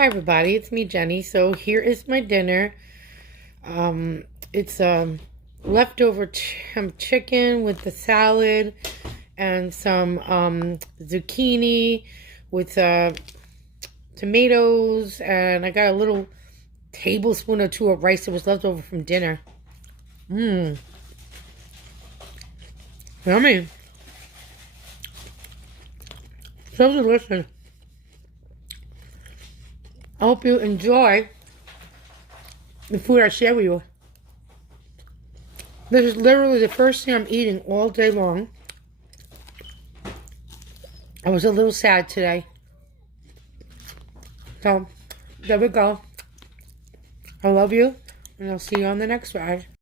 Hi everybody, it's me Jenny. So here is my dinner. It's leftover chicken with the salad and some zucchini with tomatoes, and I got a little tablespoon or two of rice that was left over from dinner. Mmm, yummy. So delicious. I hope you enjoy the food I share with you. This is literally the first thing I'm eating all day long. I was a little sad today. So, there we go. I love you, and I'll see you on the next ride.